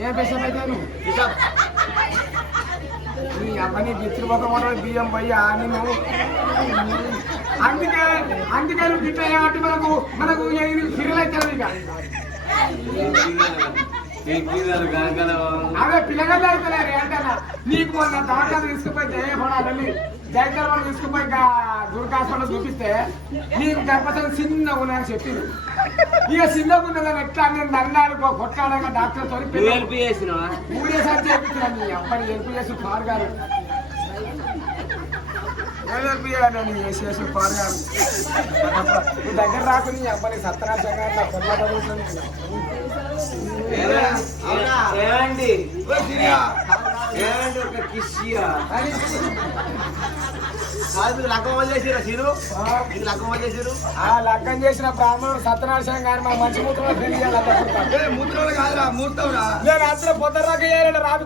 ఏం పెసాబ్ అయితే నీ అమ్మని గిచ్చిన మొక్క బియ్యం పోయి నేను అందుకే నువ్వు గిట్ట ఏమంటే మనకు సిరలైతే ఇక అదే పిల్లగాళ్ళు అవుతలేరు ఏంటన్నా నీకు మొన్న దాఖలు తీసుకుపోయి జయపడాలని జయకర్మలు తీసుకుపోయి దుర్గాస్పంలో చూపిస్తే నీకు గర్భసం చిన్నగా ఉన్నాయని చెప్పింది. ఇక చిన్నగా ఉన్నదని ఎట్లా నేను నన్నాడు కొట్లాడగా డాక్టర్తో ఊరేసారి చేపించినాను. నీ అప్పటి హెల్ప్ చేసి పారు గారు చేసి పారు గారు నీ దగ్గర రాకు నీ అబ్బాయి సత్యనాశంగా కొట్లాట లగ్గం చేసిన బ్రాహ్మణుడు సత్యనారాయణ గారు మా మంచి మూత్రంలో పెళ్లి చేయాలి. మూత్రంలో కాదురా మూర్తం నేను అసలు పొద్దురాక రాబి